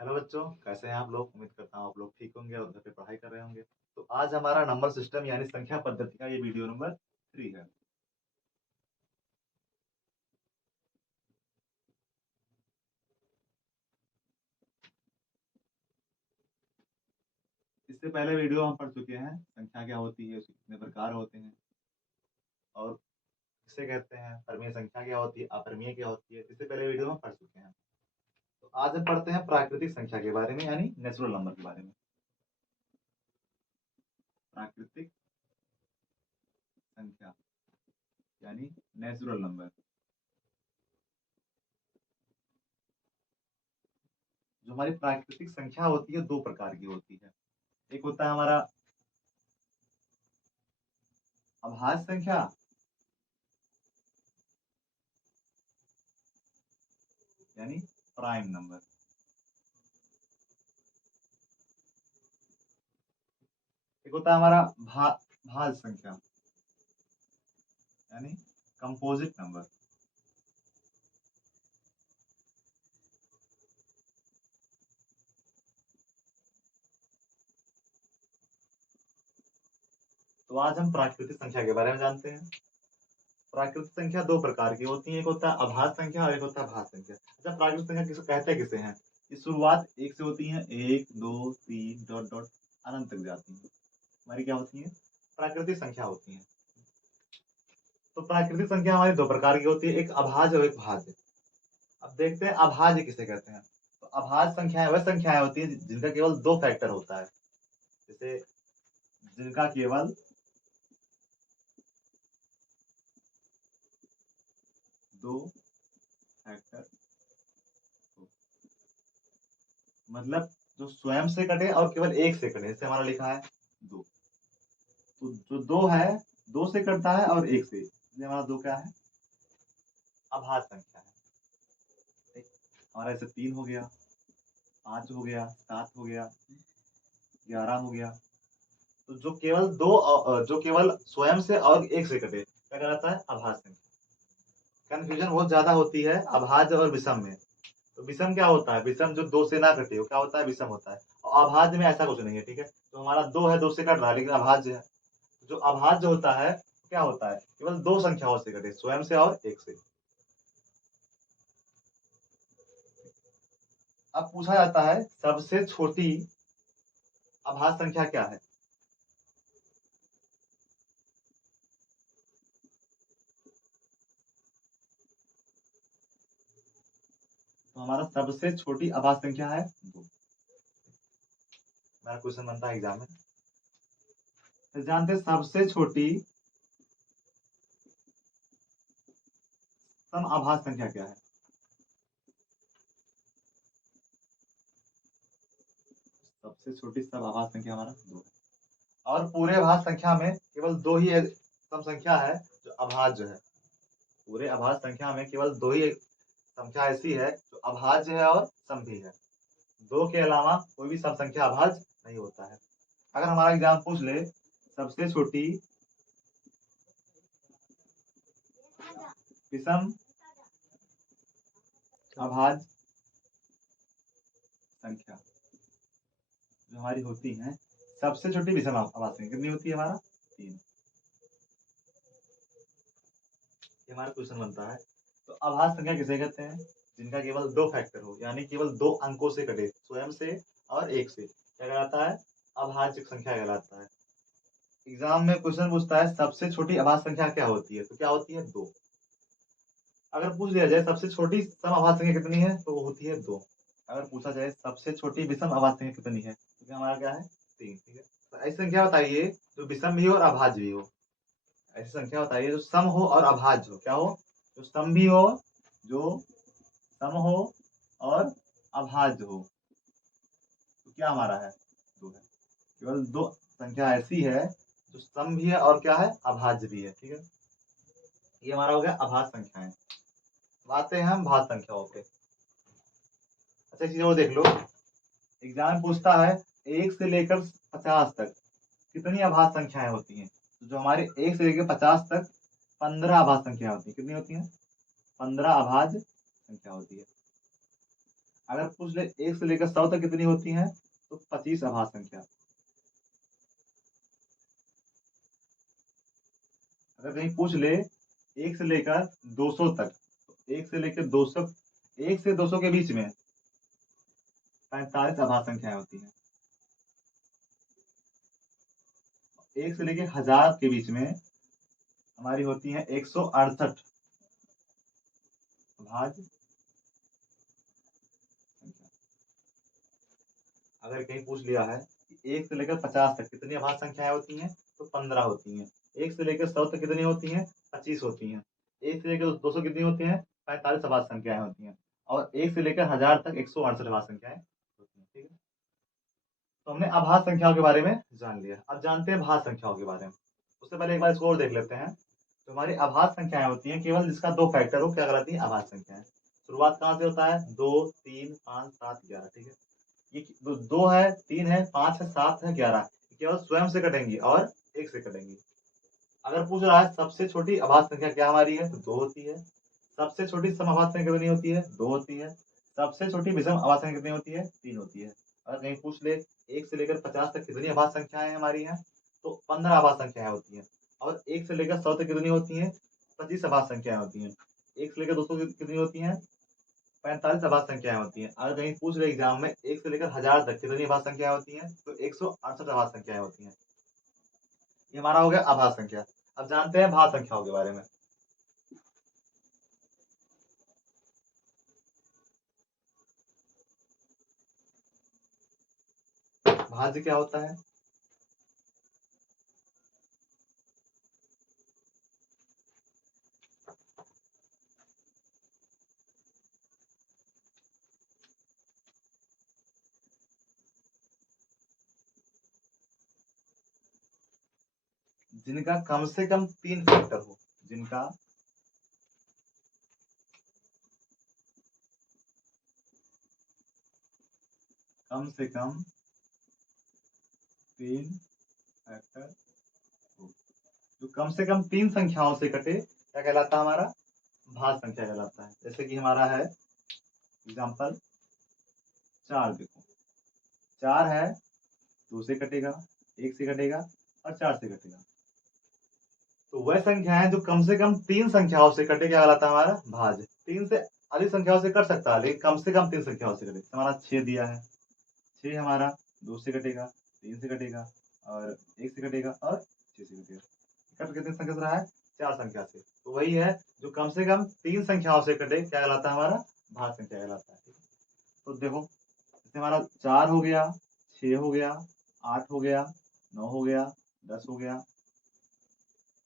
Hello बच्चों, कैसे हैं आप लोग। उम्मीद करता हूँ आप लोग ठीक होंगे और घर पे पढ़ाई कर रहे होंगे। तो आज हमारा नंबर सिस्टम यानी संख्या पद्धति का ये वीडियो नंबर 3 है। इससे पहले वीडियो हम पढ़ चुके हैं संख्या क्या होती है, उसके कितने प्रकार होते हैं और किसे कहते हैं, परिमेय संख्या क्या होती है, अपरिमेय क्या होती है। इससे पहले वीडियो हम पढ़ चुके हैं। तो आज हम पढ़ते हैं प्राकृतिक संख्या के बारे में यानी नेचुरल नंबर के बारे में। प्राकृतिक संख्या यानी नेचुरल नंबर। जो हमारी प्राकृतिक संख्या होती है दो प्रकार की होती है। एक होता है हमारा अभाज्य संख्या, यानी प्राइम नंबर। एक होता है हमारा भाज्य संख्या यानी कंपोजिट नंबर। तो आज हम प्राकृतिक संख्या के बारे में जानते हैं। प्राकृतिक संख्या दो प्रकार की होती है, एक होता है अभाज्य संख्या और एक होता है भाज्य संख्या। अच्छा, प्राकृतिक संख्या किसे कहते हैं, किसे हैं? ये शुरुआत एक से होती है, एक दो तीन डॉट डॉट अनंत तक जाती है। हमारी क्या होती है? प्राकृतिक संख्या होती है। तो प्राकृतिक संख्या हमारी दो प्रकार की होती है, एक अभाज्य और एक भाज्य। अब देखते हैं अभाज्य किसे कहते हैं। तो अभाज्य संख्याएं वह संख्याएं होती है जिनका केवल दो फैक्टर होता है। जैसे जिनका केवल दो फैक्टर हो, मतलब जो स्वयं से कटे और केवल एक से कटे। जैसे हमारा लिखा है दो, तो जो दो है दो से कटता है और एक से, इसलिए हमारा दो क्या है? अभाज्य संख्या है। ठीक? हमारा ऐसे 3 हो गया, 5 हो गया, 7 हो गया, 11 हो गया। तो जो केवल जो केवल स्वयं से और एक से कटे क्या कहलाता है? अभाज्य संख्या। कंफ्यूजन बहुत ज्यादा होती है अभाज्य और विषम में। तो विषम क्या होता है? विषम जो दो से ना कटे वो क्या होता है? विषम होता है। और अभाज्य में ऐसा कुछ नहीं है। ठीक है, तो हमारा दो है, दो से कट रहा है लेकिन अभाज्य है। जो अभाज्य होता है क्या होता है? केवल दो संख्याओं से कटे, स्वयं से और एक से। अब पूछा जाता है सबसे छोटी अभाज्य संख्या क्या है? तो हमारा सबसे छोटी अभाज्य संख्या है दो। मेरा क्वेश्चन बनता है एग्जाम में, तो जानते हैं सबसे छोटी सम अभाज्य संख्या क्या है? सबसे छोटी सम अभाज्य संख्या हमारा दो है। और पूरे अभाज्य संख्या में केवल दो ही सम संख्या है जो अभाज्य है। पूरे अभाज्य संख्या में केवल दो ही संख्या ऐसी है जो अभाज्य है और सम भी है। दो के अलावा कोई भी सम संख्या अभाज्य नहीं होता है। अगर हमारा एग्जाम पूछ ले सबसे छोटी विषम अभाज्य संख्या जो हमारी होती है, सबसे छोटी विषम अभाज्य संख्या कितनी होती है? हमारा 3। ये हमारा क्वेश्चन बनता है। तो अभाज्य संख्या किसे कहते हैं? जिनका केवल दो फैक्टर हो, यानी केवल दो अंकों से कटे, स्वयं से और एक से, क्या कहलाता है? अभाज्य संख्या कहलाता है। एग्जाम में क्वेश्चन पूछता है सबसे छोटी अभाज्य संख्या क्या होती है, तो क्या होती है? दो। अगर पूछ लिया जाए सबसे छोटी सम अभाज्य संख्या कितनी है, तो वो होती है दो। अगर पूछा जाए सबसे छोटी विषम अभाज्य संख्या कितनी है, तो क्या हमारा क्या है? 3। ठीक है, तो ऐसी संख्या बताइए जो विषम भी हो और अभाज्य भी हो। ऐसी संख्या बताइए जो सम हो और अभाज्य हो। क्या हो? जो सम भी हो, जो सम हो और अभाज्य हो। तो क्या हमारा है? दो है। केवल दो संख्या ऐसी है जो सम भी है और क्या है? अभाज्य भी है। ठीक है, ये हमारा हो गया अभाज्य संख्याएं। अब आते हैं हम भाज्य संख्याओं पे। अच्छा, चीज और देख लो, एग्जाम पूछता है एक से लेकर 50 तक कितनी अभाज्य संख्याएं होती हैं। तो जो हमारे एक से लेकर 50 तक 15 अभाज्य संख्या होती है। कितनी होती है? 15 अभाज्य संख्या होती है। अगर पूछ ले 1 से लेकर 100 तक कितनी होती हैं, तो 25 अभाज्य संख्या। अगर कहीं पूछ ले 1 से लेकर 200 तक, तो 1 से लेकर 200, 1 से 200 के बीच में 45 अभाज्य संख्याएं होती हैं। 1 से लेकर 1000 के बीच में हमारी होती हैं 168 अभाज्य संख्या। अगर कहीं पूछ लिया है कि 1 से लेकर 50 तक कितनी अभाज्य संख्याएं होती हैं, तो 15 होती हैं। 1 से लेकर 100 तक कितनी होती हैं, 25 होती हैं। 1 से लेकर 200 कितनी होती हैं, 45 अभाज्य संख्याएं होती हैं। और 1 से लेकर 1000 तक 168 अभाज्य संख्याएं होती हैं। ठीक है, तो हमने अभाज्य संख्याओं के बारे में जान लिया। अब जानते हैं भाज्य संख्याओं के बारे में। उससे पहले एक बार इसको और देख लेते हैं। तो हमारी अभाज्य संख्याएं होती हैं केवल जिसका 2 फैक्टर हो, क्या कहलाती है, अभाज्य संख्याएं। शुरुआत कहाँ से होता है, 2, 3, 5, 7, 11। ठीक है, ये 2 है, 3 है, 5 है, 7 है, 11 केवल स्वयं से कटेंगी और 1 से कटेंगी। अगर पूछ रहा है सबसे छोटी अभाज्य संख्या क्या हमारी है, तो 2 होती है। सबसे छोटी सम अभाज्य संख्या कितनी होती है, 2 होती है। सबसे छोटी विषम अभाज्य संख्या कितनी होती है, 3 होती है। अगर कहीं पूछ ले 1 से लेकर 50 तक कितनी अभाज्य संख्याएं हमारी हैं, तो 15 अभाज्य संख्याएं होती हैं। और 1 से लेकर 100 तक कितनी होती हैं, 25 अभाज्य संख्याएं होती हैं। 1 से लेकर 200 कितनी होती हैं, 45 अभाज्य संख्याएं होती हैं। अगर कहीं पूछ ले एग्जाम में 1 से लेकर 1000 तक कितनी अभाज्य संख्याएं होती हैं, तो 168 अभाज्य संख्याएं होती हैं। ये हमारा हो गया अभाज्य संख्या। अब जानते हैं भाज्य संख्याओं के बारे में। भाज्य क्या होता है, जिनका कम से कम 3 फैक्टर हो। जिनका कम से कम 3 फैक्टर हो, जो कम से कम 3 संख्याओं से कटे, क्या कहलाता है, हमारा भाज्य संख्या कहलाता है। जैसे कि हमारा है एग्जाम्पल 4। देखो 4 है, 2 से कटेगा, 1 से कटेगा और 4 से कटेगा। तो वह संख्या है जो कम से कम 3 संख्याओं से कटे, क्या कहलाता है, हमारा भाज्य। 3 से अधिक संख्याओं से कट सकता है, लेकिन कम से कम 3 संख्याओं से कटे। हमारा 6 दिया है, 6 हमारा 2 से कटेगा, 3 से कटेगा और 1 से कटेगा और 6 से कटेगा। कट कितनी संख्या से रहा है, 4 संख्या से। तो वही है जो कम से कम 3 संख्याओं से कटे, क्या कहलाता है, हमारा भाज्य संख्या कहलाता है। तो देखो जैसे हमारा 4 हो गया, 6 हो गया, 8 हो गया, 9 हो गया, 10 हो गया,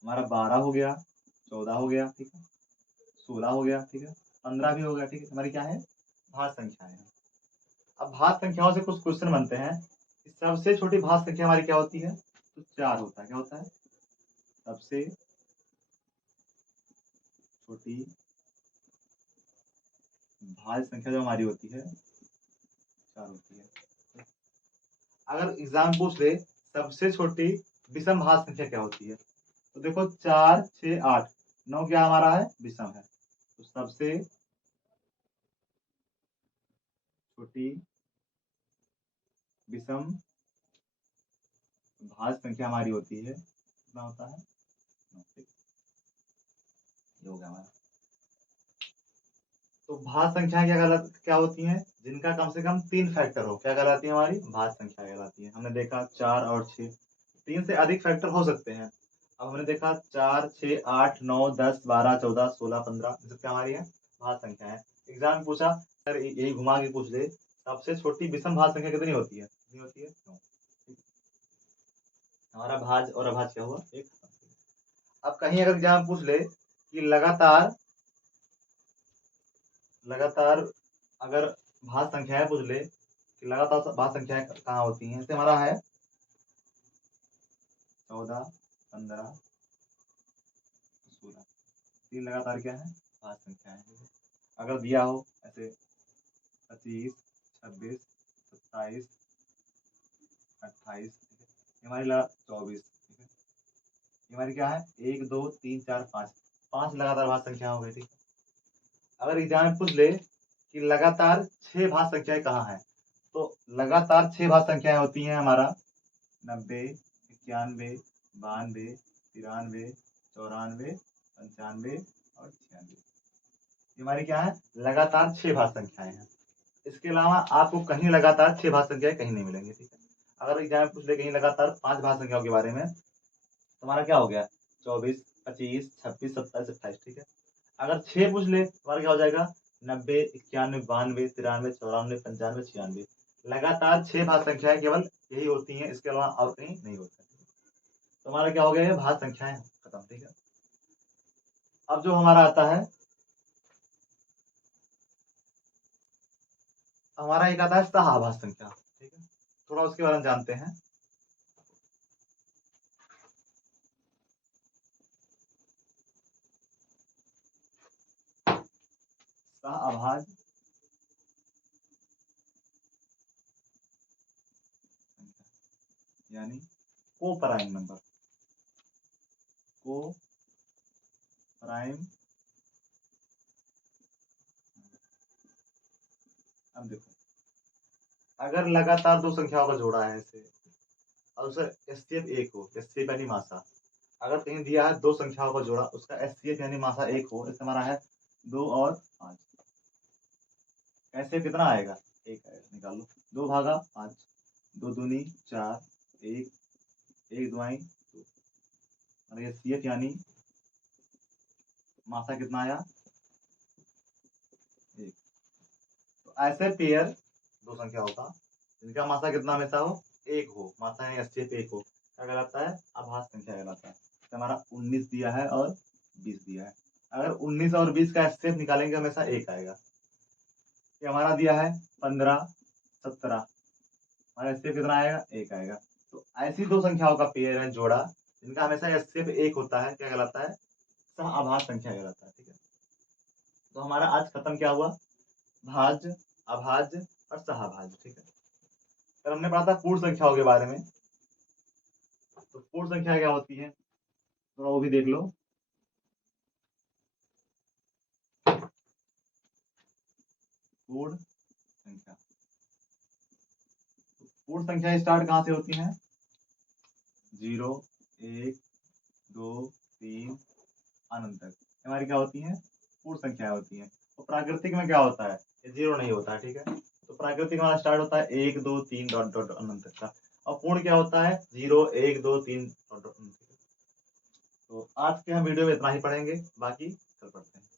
हमारा 12 हो गया, 14 हो गया, ठीक है, 16 हो गया, ठीक है, 15 भी हो गया। ठीक है, हमारी क्या है, भाज्य संख्याएं हैं। अब भाज्य संख्याओं से कुछ क्वेश्चन बनते हैं कि सबसे छोटी भाज्य संख्या हमारी क्या होती है, तो 4 होता है। क्या होता है, सबसे छोटी भाज्य संख्या जो हमारी होती है 4 होती है। अगर एग्जाम पूछ ले सबसे छोटी विषम भाज्य संख्या क्या होती है, तो देखो 4, 6, 8, 9 क्या हमारा है, विषम है। तो सबसे छोटी विषम भाज्य संख्या हमारी होती है, कितना होता है, 9। ये हो गया हमारा। तो भाज्य संख्या क्या होती हैं, जिनका कम से कम 3 फैक्टर हो, क्या कहलाती है, हमारी भाज्य संख्या कहलाती है। हमने देखा 4 और 6, 3 से अधिक फैक्टर हो सकते हैं। अब हमने देखा 4, 6, 8, 9, 10, 12, 14, 16, 15, ये सब क्या हमारी है, भाज्य संख्या है। एग्जाम में पूछा, अगर यही घुमा के पूछ ले सबसे छोटी विषम भाज्य संख्या कितनी होती है, कितनी होती है, 9। हमारा भाज्य और अभाज्य क्या हुआ, एक। अब कहीं अगर एग्जाम पूछ ले कि लगातार लगातार अगर भाज्य संख्याएं पूछ ले कि लगातार भाज्य संख्याएं कहाँ होती हैं, जैसे हमारा है 14, 15, 16, तीन लगातार क्या है, भाज्य संख्याएं हैं। अगर दिया हो ऐसे 25, 26, 27, 28, ये हमारी लगा 24, ठीक है, ये हमारी क्या है, 1, 2, 3, 4, 5, 5 लगातार भाज्य संख्या हो गई। ठीक है, अगर एग्जाम में पूछ ले कि लगातार 6 भाज्य संख्याएं कहाँ हैं। तो लगातार 6 भाज्य संख्याएं होती हैं हमारा 90, 91, 92, 93, 94, 95 और 96। ये हमारी क्या है, लगातार 6 भाज्य संख्याएं हैं। इसके अलावा आपको कहीं लगातार 6 भाज्य संख्याएं कहीं नहीं मिलेंगी, ठीक है। अगर एग्जाम में पूछ ले कहीं लगातार 5 भाज्य संख्याओं के बारे में, तुम्हारा क्या हो गया 24, 25, 26, 27, 28, ठीक है। अगर 6 पूछ ले तुम्हारा क्या हो जाएगा 90, 91, 92, 93, 94, 95, 96। लगातार 6 भाज्य संख्याएं केवल यही होती हैं, इसके अलावा और कहीं नहीं होता। तुम्हारा क्या हो गया, भाज्य संख्याएं खत्म, ठीक है। अब जो हमारा आता है, हमारा एक आता है सहाभाज्य संख्या, ठीक है। थोड़ा उसके बारे में जानते हैं। सहाभाज्य यानी को प्राइम नंबर, को प्राइम। अब देखो, अगर लगातार दो संख्याओं का जोड़ा है ऐसे और उसका एचसीएफ 1 हो, एचसीएफ यानी मासा, अगर कहीं दिया है दो संख्याओं का जोड़ा, उसका एचसीएफ यानी मासा 1 हो, इससे हमारा है 2 और 5। ऐसे कितना आएगा, 1 आएगा, निकाल लो। 2 भागा 5, 2 दूनी 4, 1, 1 दुआई 2, और एचसीएफ यानी मासा कितना आया 1। तो ऐसे पेयर दो संख्याओं का जिनका मासा कितना हमेशा हो 1 हो, मासा है एचसीएफ 1 हो, क्या कहलाता है, आभाज्य संख्या कहलाता है। तो हमारा 19 दिया है और 20 दिया है। अगर 19 और 20 का एचसीएफ निकालेंगे हमेशा 1 आएगा। ये हमारा दिया है 15, 17, हमारा एचसीएफ कितना आएगा 1 आएगा। तो ऐसी दो संख्याओं का पेयर है जोड़ा जिनका हमेशा एचसीएफ 1 होता है, क्या कहलाता है, सह आभाज्य संख्या कहलाता है, ठीक है। तो हमारा आज खत्म क्या हुआ, भाज्य, अभाज्य और सहाभाज्य, ठीक है। फिर हमने पढ़ा था पूर्ण संख्याओं के बारे में। तो पूर्ण संख्या क्या होती है, थोड़ा वो भी देख लो। पूर्ण संख्या, पूर्ण संख्या स्टार्ट कहाँ से होती है, 0, 1, 2, 3 अनंत तक हमारी क्या होती है, पूर्ण संख्या होती है। तो प्राकृतिक में क्या होता है, ये 0 नहीं होता है, ठीक है। तो प्राकृतिक हमारा स्टार्ट होता है 1, 2, 3 डॉट डॉट अनंत तक का, और पूर्ण क्या होता है 0, 1, 2, 3 डॉट डॉट अनंत तक। तो आज के हम वीडियो में इतना ही पढ़ेंगे, बाकी कल पढ़ते हैं।